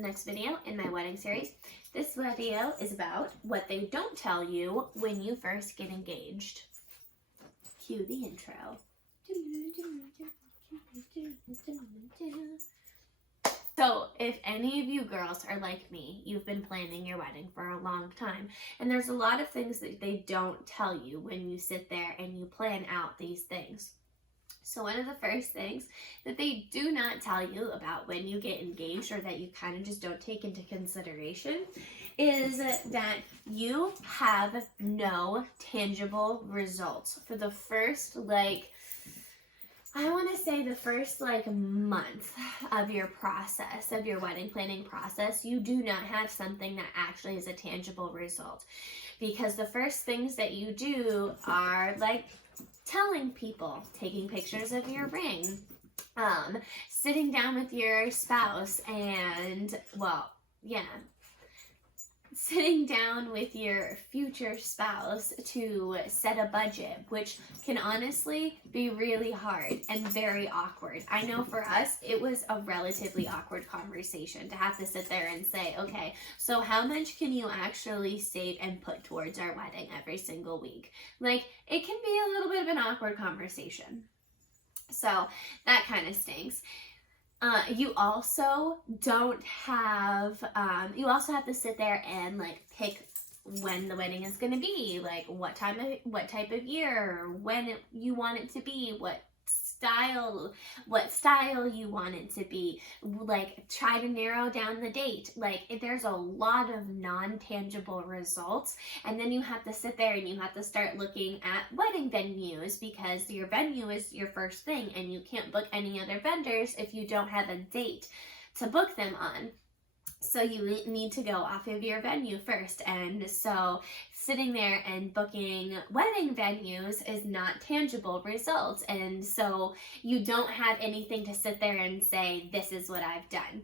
the next video in my wedding series. This video is about what they don't tell you when you first get engaged. Cue the intro. So if any of you girls are like me, you've been planning your wedding for a long time, and there's a lot of things that they don't tell you when you sit there and you plan out these things. So one of the first things that they do not tell you about when you get engaged, or that you kind of just don't take into consideration, is that you have no tangible results for the first, I want to say the first month of your process, of your wedding planning process. You do not have something that actually is a tangible result, because the first things that you do are telling people, taking pictures of your ring, sitting down with your spouse and, sitting down with your future spouse to set a budget, which can honestly be really hard and very awkward. I know for us, it was a relatively awkward conversation to have to sit there and say, okay, so how much can you actually save and put towards our wedding every single week? It can be a little bit of an awkward conversation. So that kind of stinks. You also have to sit there and pick when the wedding is going to be, what type of year, when you want it to be, what style you want it to be, try to narrow down the date. There's a lot of non-tangible results, and then you have to sit there and you have to start looking at wedding venues, because your venue is your first thing, and you can't book any other vendors if you don't have a date to book them on. So you need to go off of your venue first, and so sitting there and booking wedding venues is not tangible results, and so you don't have anything to sit there and say, this is what I've done.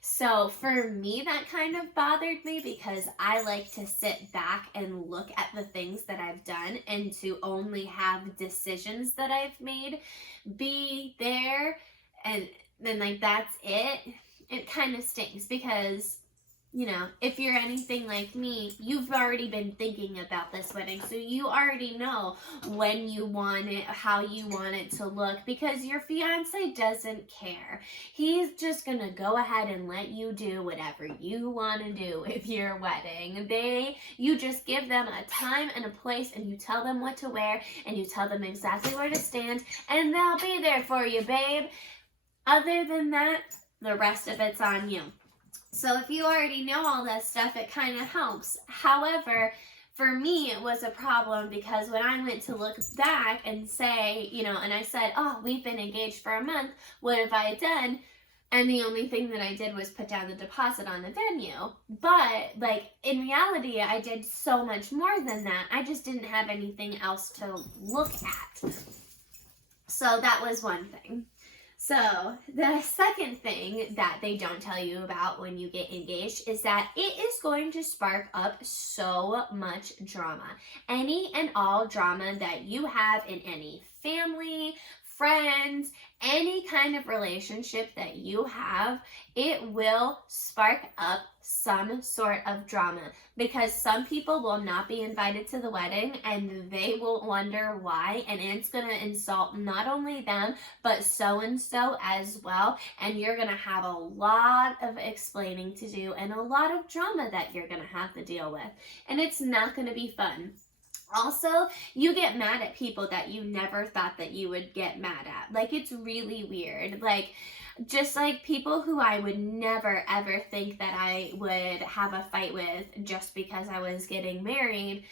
So for me, that kind of bothered me, because I like to sit back and look at the things that I've done, and to only have decisions that I've made be there, and then that's it. It kind of stinks, because, if you're anything like me, you've already been thinking about this wedding, so you already know when you want it, how you want it to look, because your fiance doesn't care. He's just gonna go ahead and let you do whatever you want to do with your wedding. You just give them a time and a place, and you tell them what to wear, and you tell them exactly where to stand, and they'll be there for you, babe. Other than that, the rest of it's on you. So if you already know all this stuff, it kind of helps. However, for me, it was a problem, because when I went to look back and say, and I said, oh, we've been engaged for a month, what have I done? And the only thing that I did was put down the deposit on the venue. But, in reality, I did so much more than that. I just didn't have anything else to look at. So that was one thing. So the second thing that they don't tell you about when you get engaged is that it is going to spark up so much drama. Any and all drama that you have in any family, friends, any kind of relationship that you have, it will spark up some sort of drama, because some people will not be invited to the wedding, and they will wonder why, and it's going to insult not only them but so and so as well, and you're going to have a lot of explaining to do and a lot of drama that you're going to have to deal with, and it's not going to be fun. Also, you get mad at people that you never thought that you would get mad at. It's really weird. Just people who I would never ever think that I would have a fight with just because I was getting married,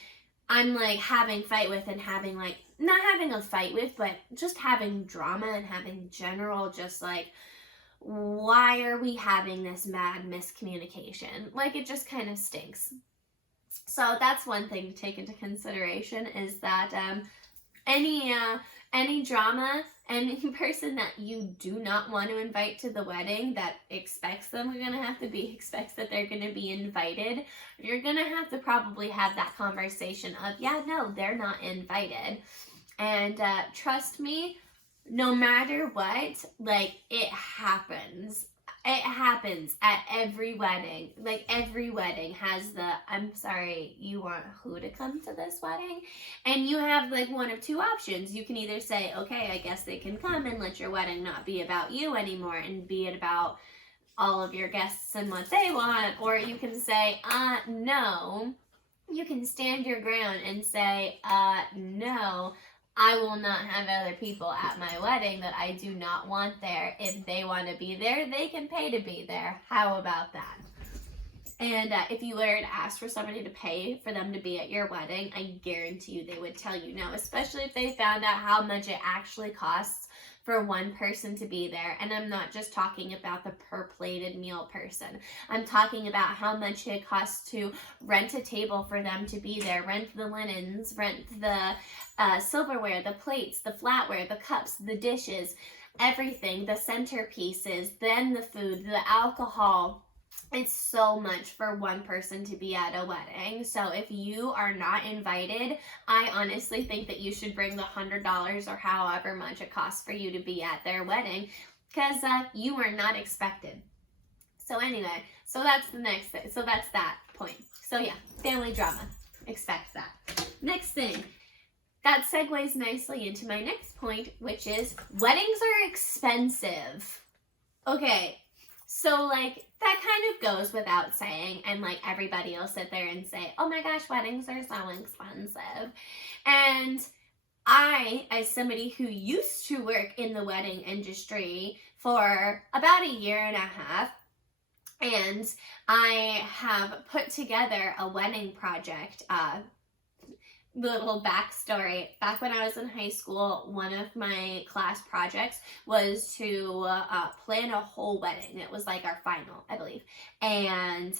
I'm having fight with, and having not having a fight with, but just having drama and having general just why are we having this mad miscommunication? It just kind of stinks. So that's one thing to take into consideration, is that any drama, any person that you do not want to invite to the wedding, that expects that they're going to be invited, you're going to have to probably have that conversation of, yeah, no, they're not invited. And trust me, no matter what, it happens. It happens at every wedding. Like, every wedding has the, I'm sorry, you want who to come to this wedding? And you have like one of two options. You can either say, okay, I guess they can come, and let your wedding not be about you anymore and be it about all of your guests and what they want. Or you can say, no. You can stand your ground and say, no, I will not have other people at my wedding that I do not want there. If they want to be there, they can pay to be there. How about that? And if you were to ask for somebody to pay for them to be at your wedding, I guarantee you they would tell you no, especially if they found out how much it actually costs for one person to be there. And I'm not just talking about the per plated meal person. I'm talking about how much it costs to rent a table for them to be there, rent the linens, rent the silverware, the plates, the flatware, the cups, the dishes, everything, the centerpieces, then the food, the alcohol. It's so much for one person to be at a wedding. So if you are not invited, I honestly think that you should bring the $100 or however much it costs for you to be at their wedding, because you are not expected. So anyway, so that's the next thing. So that's that point. So yeah, family drama. Expect that. Next thing. That segues nicely into my next point, which is weddings are expensive. Okay, so like that kind of goes without saying, and like everybody will sit there and say, oh my gosh, weddings are so expensive. And I, as somebody who used to work in the wedding industry for about a year and a half, and I have put together a wedding project. Little backstory, back when I was in high school, one of my class projects was to plan a whole wedding. It was like our final, I believe. And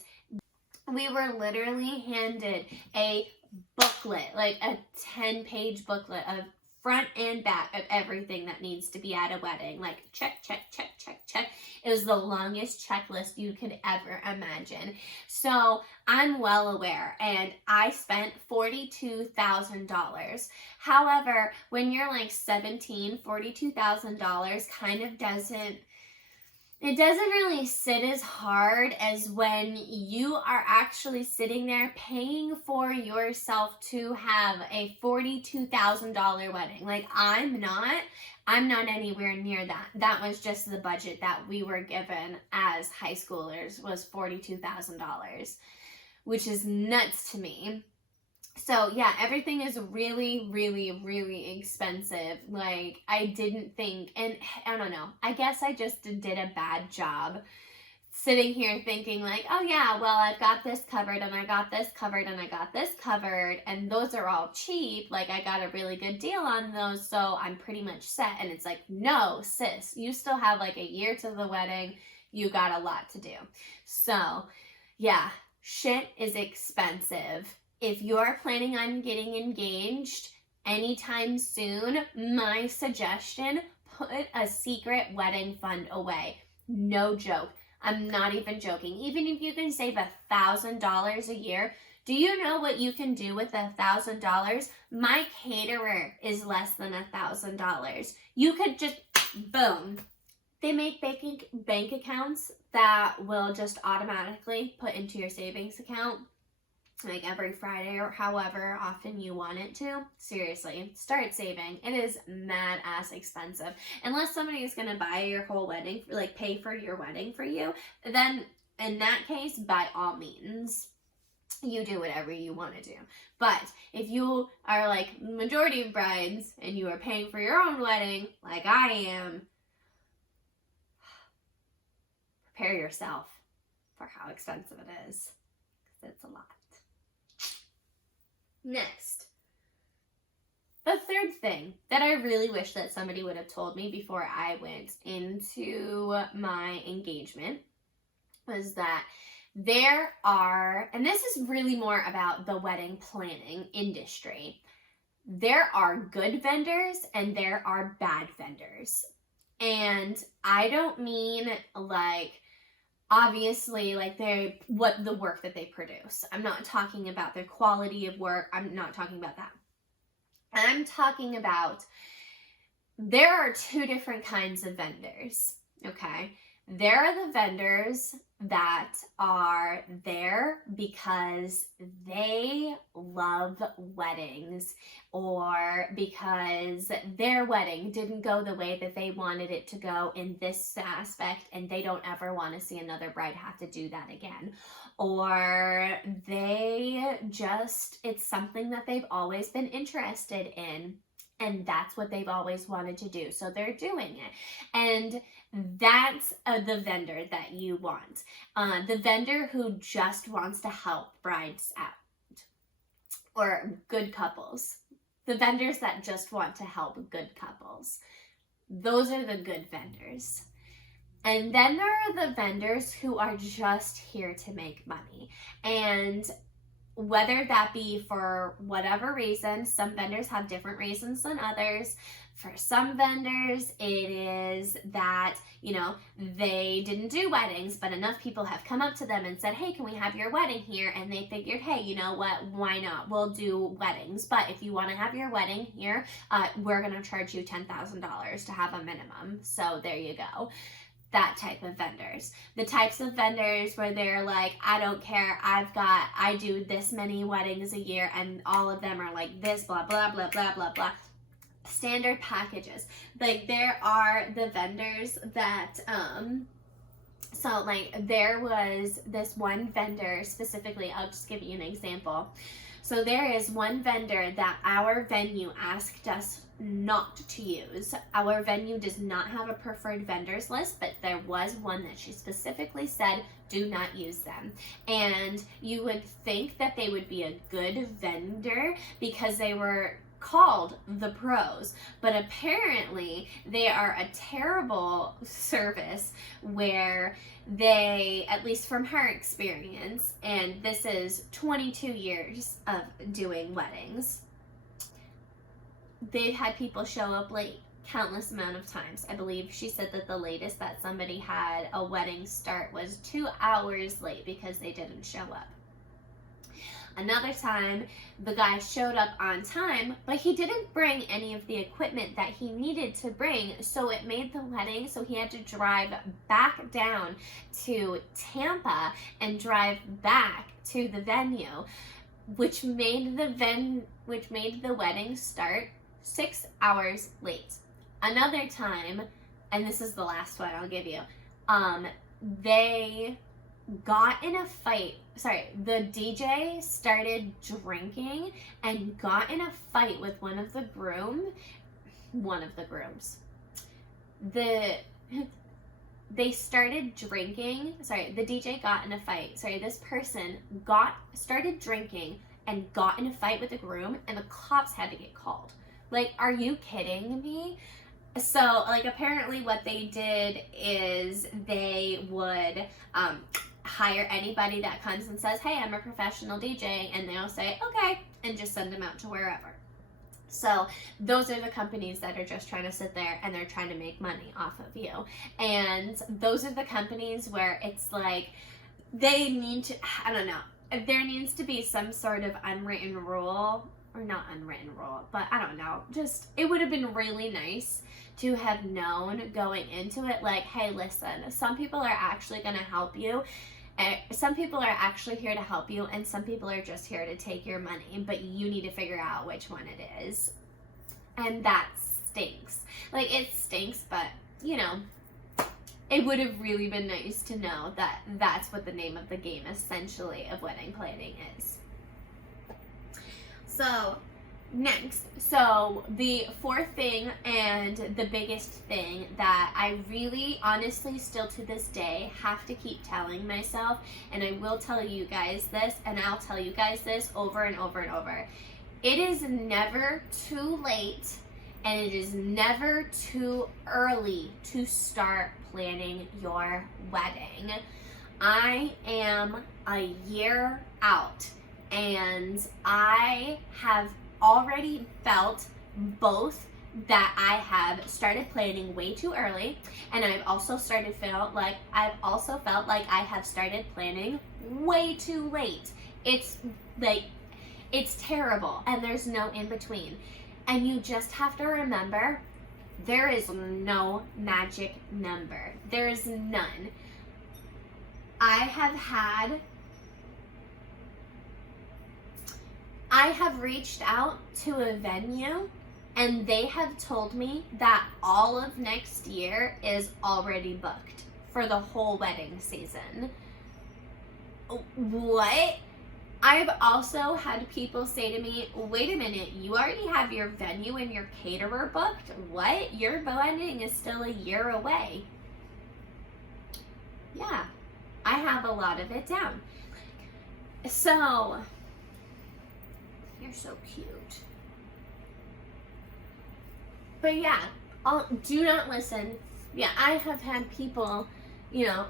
we were literally handed a booklet, like a 10-page booklet of front and back of everything that needs to be at a wedding. Like check, check, check, check, check. It was the longest checklist you could ever imagine. So I'm well aware, and I spent $42,000. However, when you're like 17, $42,000 kind of doesn't really sit as hard as when you are actually sitting there paying for yourself to have a $42,000 wedding. Like, I'm not anywhere near that. That was just the budget that we were given as high schoolers, was $42,000, which is nuts to me. So yeah, everything is really, really, really expensive. Like, I didn't think, and I don't know, I guess I just did a bad job sitting here thinking like, oh yeah, well, I've got this covered, and I got this covered, and I got this covered, and those are all cheap. Like, I got a really good deal on those, so I'm pretty much set. And it's like, no, sis, you still have like a year to the wedding. You got a lot to do. So yeah, shit is expensive. If you're planning on getting engaged anytime soon, my suggestion, put a secret wedding fund away. No joke. I'm not even joking. Even if you can save $1,000 a year, do you know what you can do with $1,000? My caterer is less than $1,000. You could just, boom. They make bank accounts that will just automatically put into your savings account, like every Friday or however often you want it to. Seriously, start saving. It is mad ass expensive. Unless somebody is going to buy your whole wedding, like pay for your wedding for you, then in that case, by all means, you do whatever you want to do. But if you are like majority of brides and you are paying for your own wedding, like I am, prepare yourself for how expensive it is, because it's a lot. Next, the third thing that I really wish that somebody would have told me before I went into my engagement was that there are, and this is really more about the wedding planning industry, there are good vendors and there are bad vendors. And I don't mean like, obviously, like what the work that they produce. I'm not talking about their quality of work. I'm not talking about that. I'm talking about, there are two different kinds of vendors, okay? There are the vendors that are there because they love weddings, or because their wedding didn't go the way that they wanted it to go in this aspect, and they don't ever want to see another bride have to do that again. Or they just, it's something that they've always been interested in, and that's what they've always wanted to do, so they're doing it. And that's the vendor that you want. The vendor who just wants to help brides out, or good couples. The vendors that just want to help good couples. Those are the good vendors. And then there are the vendors who are just here to make money. And whether that be for whatever reason, some vendors have different reasons than others. For some vendors, it is that, they didn't do weddings, but enough people have come up to them and said, hey, can we have your wedding here? And they figured, hey, you know what, why not? We'll do weddings. But if you want to have your wedding here, we're going to charge you $10,000 to have a minimum. So there you go. That type of vendors. The types of vendors where they're like, I don't care, I do this many weddings a year and all of them are like this, blah, blah, blah, blah, blah, blah. Standard packages. Like, there are the vendors that, so like there was this one vendor specifically, I'll just give you an example. So there is one vendor that our venue asked us not to use. Our venue does not have a preferred vendors list, but there was one that she specifically said, do not use them. And you would think that they would be a good vendor because they were called the pros, but apparently they are a terrible service where they, at least from her experience, and this is 22 years of doing weddings, they've had people show up late countless amount of times. I believe she said that the latest that somebody had a wedding start was 2 hours late because they didn't show up. Another time, the guy showed up on time, but he didn't bring any of the equipment that he needed to bring, so it made the wedding, so he had to drive back down to Tampa and drive back to the venue, which made the wedding start 6 hours late. Another time, and this is the last one I'll give you, they got in a fight. The DJ started drinking and got in a fight with one of the grooms. They started drinking. The DJ got in a fight. This person started drinking and got in a fight with the groom, and the cops had to get called. Like, are you kidding me? So, like, apparently what they did is they would hire anybody that comes and says, hey, I'm a professional DJ, and they'll say, okay, and just send them out to wherever. So those are the companies that are just trying to sit there and they're trying to make money off of you. And those are the companies where it's like, they need to, I don't know, if there needs to be some sort of unwritten rule, or not unwritten rule, but I don't know, just, it would have been really nice to have known going into it, like, hey, listen, some people are actually going to help you. Some people are actually here to help you, and some people are just here to take your money, but you need to figure out which one it is. And that stinks. Like, it stinks, but, it would have really been nice to know that that's what the name of the game, essentially, of wedding planning is. So, next, the fourth thing and the biggest thing that I really, honestly, still to this day, have to keep telling myself, and I will tell you guys this, and I'll tell you guys this over and over and over. It is never too late, and it is never too early to start planning your wedding. I am a year out, and I have already felt both that I have started planning way too early, and I've also felt like I have started planning way too late. It's terrible, and there's no in between. And you just have to remember There is no magic number. There is none. I have reached out to a venue and they have told me that all of next year is already booked for the whole wedding season. What? I've also had people say to me, wait a minute, you already have your venue and your caterer booked? What? Your wedding is still a year away. Yeah, I have a lot of it down. So, you're so cute. But yeah, do not listen. Yeah, I have had people,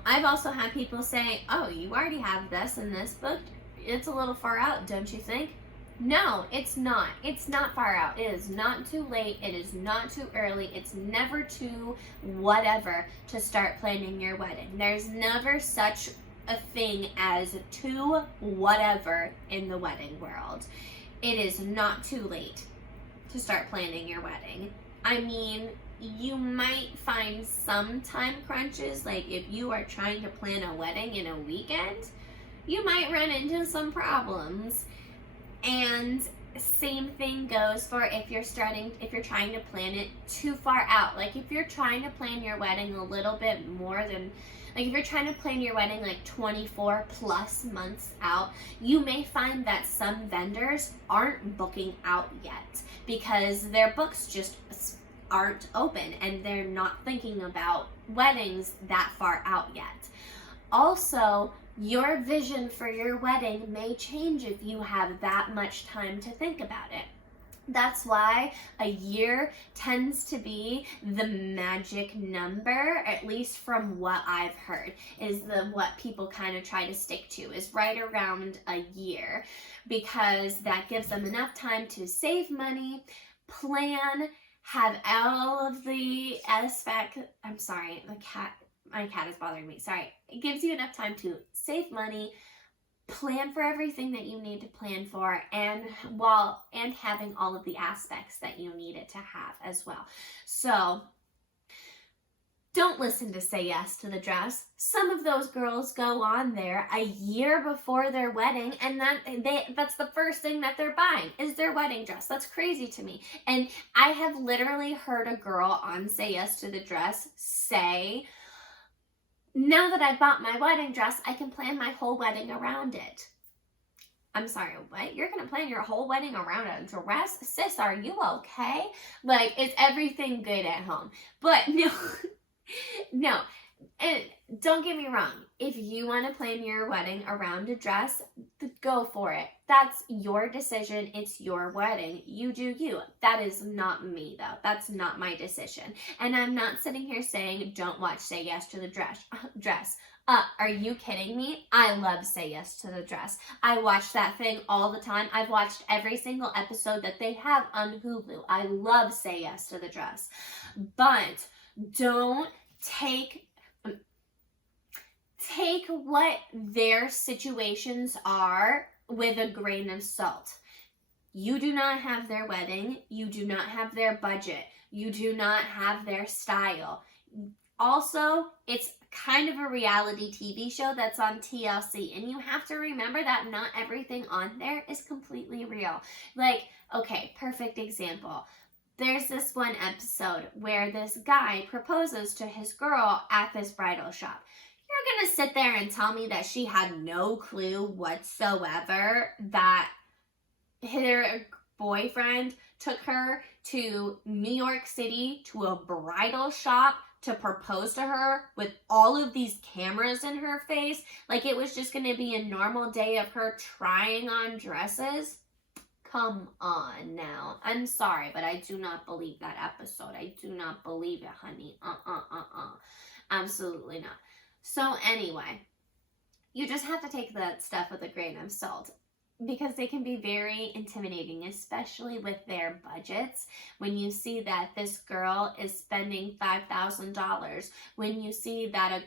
I've also had people say, oh, you already have this and this booked. It's a little far out, don't you think? No, it's not. It's not far out. It is not too late. It is not too early. It's never too whatever to start planning your wedding. There's never such a thing as too whatever in the wedding world. It is not too late to start planning your wedding. I mean, you might find some time crunches, like if you are trying to plan a wedding in a weekend, you might run into some problems. And same thing goes for if you're trying to plan it too far out. Like if you're trying to plan your wedding a little bit more than, like if you're trying to plan your wedding like 24 plus months out, you may find that some vendors aren't booking out yet because their books just aren't open and they're not thinking about weddings that far out yet. Also, your vision for your wedding may change if you have that much time to think about it. That's why a year tends to be the magic number, at least from what I've heard, is what people kind of try to stick to, is right around a year, because that gives them enough time to save money, plan, have all of the aspect. I'm sorry, my cat is bothering me. Sorry. It gives you enough time to save money, plan for everything that you need to plan for, and having all of the aspects that you need it to have as well. So don't listen to Say Yes to the Dress. Some of those girls go on there a year before their wedding, and that's the first thing that they're buying is their wedding dress. That's crazy to me. And I have literally heard a girl on Say Yes to the Dress say, now that I bought my wedding dress, I can plan my whole wedding around it. I'm sorry, what? You're going to plan your whole wedding around a dress? Sis, are you okay? Like, is everything good at home? But no. And don't get me wrong. If you want to plan your wedding around a dress, go for it. That's your decision. It's your wedding. You do you. That is not me, though. That's not my decision. And I'm not sitting here saying, don't watch Say Yes to the Dress. Are you kidding me? I love Say Yes to the Dress. I watch that thing all the time. I've watched every single episode that they have on Hulu. I love Say Yes to the Dress. But don't take what their situations are with a grain of salt. You do not have their wedding. You do not have their budget. You do not have their style. Also, it's kind of a reality TV show that's on TLC, and you have to remember that not everything on there is completely real. Like, okay, perfect example. There's this one episode where this guy proposes to his girl at this bridal shop. You're going to sit there and tell me that she had no clue whatsoever that her boyfriend took her to New York City to a bridal shop to propose to her with all of these cameras in her face? Like it was just going to be a normal day of her trying on dresses? Come on now. I'm sorry, but I do not believe that episode. I do not believe it, honey. Absolutely not. So anyway, you just have to take that stuff with a grain of salt because they can be very intimidating, especially with their budgets. When you see that this girl is spending $5,000, when you see that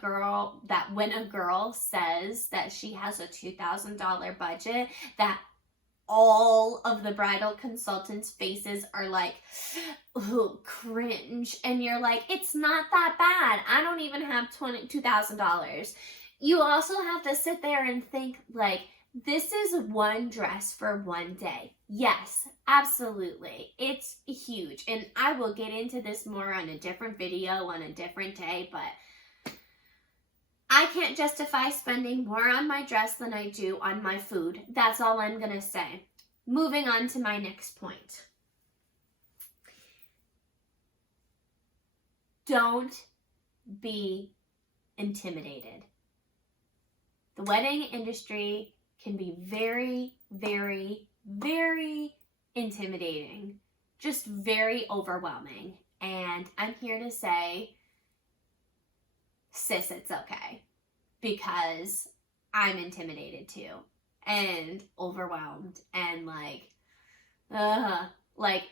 when a girl says that she has a $2,000 budget, that all of the bridal consultants' faces are like, ooh, cringe. And you're like, it's not that bad. I don't even have $2,000. You also have to sit there and think like, this is one dress for one day. Yes, absolutely. It's huge. And I will get into this more on a different video on a different day, but I can't justify spending more on my dress than I do on my food. That's all I'm going to say. Moving on to my next point. Don't be intimidated. The wedding industry can be very, very, very intimidating. Just very overwhelming. And I'm here to say, sis, it's okay. Because I'm intimidated too. And overwhelmed. And like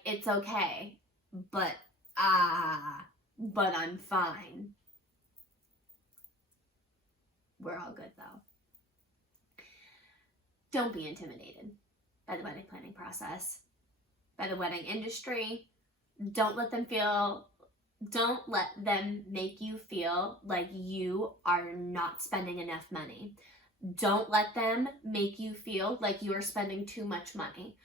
it's okay. But I'm fine. We're all good though. Don't be intimidated by the wedding planning process, by the wedding industry. Don't let them make you feel like you are not spending enough money. Don't let them make you feel like you are spending too much money.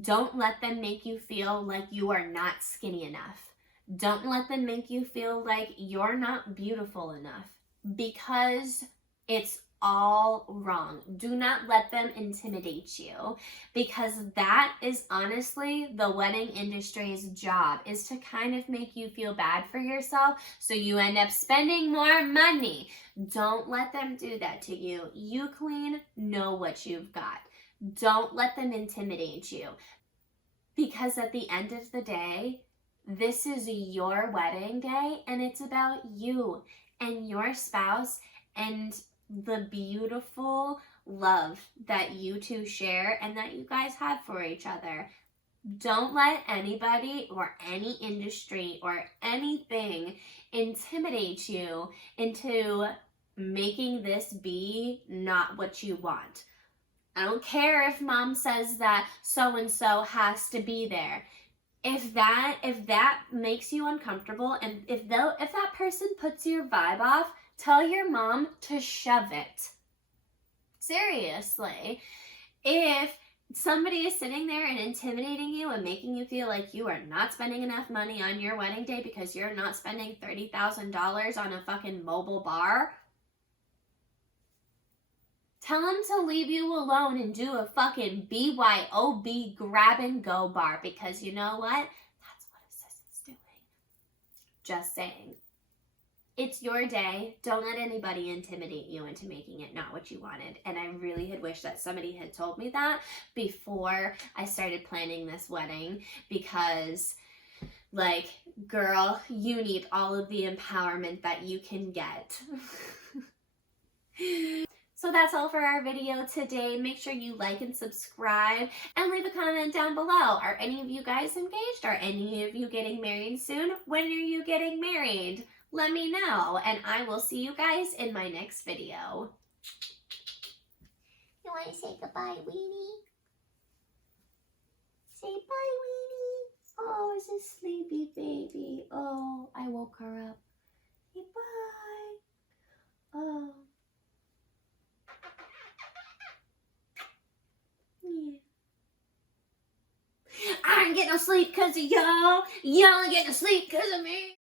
Don't let them make you feel like you are not skinny enough. Don't let them make you feel like you're not beautiful enough, because it's all wrong. Do not let them intimidate you, because that is honestly the wedding industry's job, is to kind of make you feel bad for yourself so you end up spending more money. Don't let them do that to you. You, queen, know what you've got. Don't let them intimidate you, because at the end of the day, this is your wedding day and it's about you and your spouse and the beautiful love that you two share and that you guys have for each other. Don't let anybody or any industry or anything intimidate you into making this be not what you want. I don't care if mom says that so-and-so has to be there. If that makes you uncomfortable, and if that person puts your vibe off, tell your mom to shove it. Seriously. If somebody is sitting there and intimidating you and making you feel like you are not spending enough money on your wedding day because you're not spending $30,000 on a fucking mobile bar, tell them to leave you alone and do a fucking BYOB grab and go bar, because you know what? That's what a sis is doing. Just saying. It's your day. Don't let anybody intimidate you into making it not what you wanted. And I really had wished that somebody had told me that before I started planning this wedding, because, like, girl, you need all of the empowerment that you can get. So that's all for our video today. Make sure you like and subscribe and leave a comment down below. Are any of you guys engaged? Are any of you getting married soon? When are you getting married? Let me know, and I will see you guys in my next video. You want to say goodbye, Weenie? Say bye, Weenie. Oh, it's a sleepy baby. Oh, I woke her up. Say bye. Oh. Yeah. I ain't getting no sleep because of y'all. Y'all ain't getting no sleep because of me.